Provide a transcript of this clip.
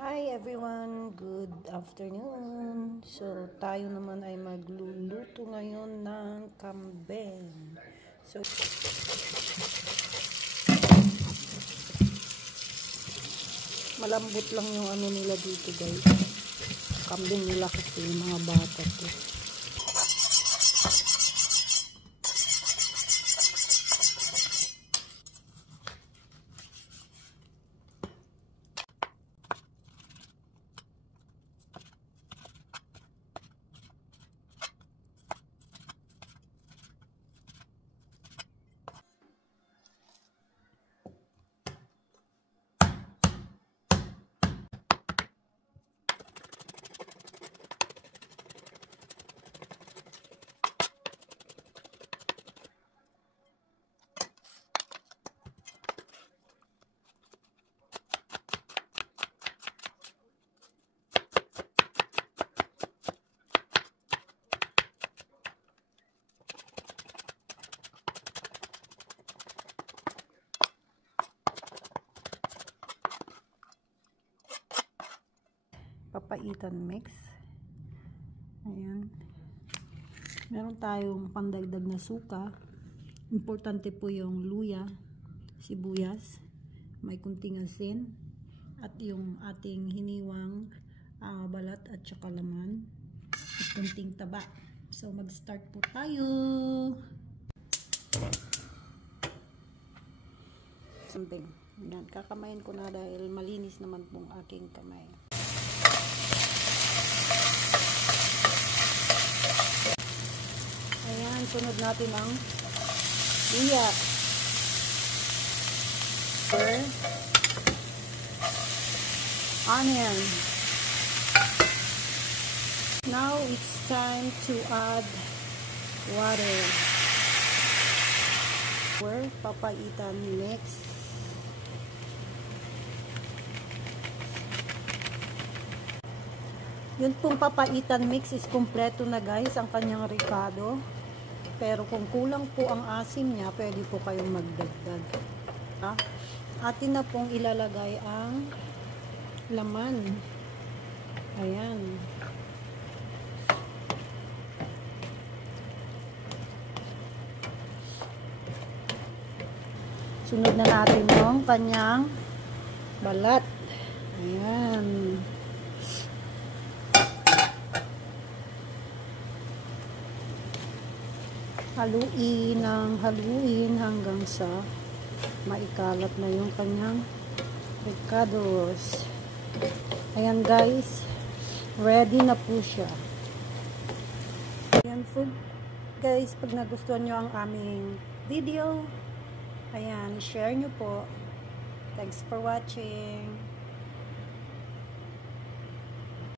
Hi everyone, good afternoon. So tayo naman ay magluluto ngayon ng kambing. So malambot lang yung ano nila dito guys. Kambing nila kasi yung mga bata to. Papaitan mix. Ayan. Meron tayong pandagdag na suka. Importante po yung luya, sibuyas, may kunting asin, at yung ating hiniwang balat at saka laman, at kunting taba. So mag-start po tayo. Something. Ayan, kakamayin ko na dahil malinis naman pong aking kamay. Ayan, sunod natin ang luya. Onion. Now it's time to add water. Papaitan mix. Yun pong papaitan mix is kompleto na guys ang kanyang ricado. Pero kung kulang po ang asim niya, pwede po kayong magdagdag. Atin na pong ilalagay ang laman. Ayan. Sunod na natin yung kanyang balat. Ayan. Haluin hanggang sa maikalat na yung kanyang ricados. Ayan guys, ready na po siya. Ayan po guys, pag nagustuhan nyo ang aming video, ayan, share nyo po. Thanks for watching.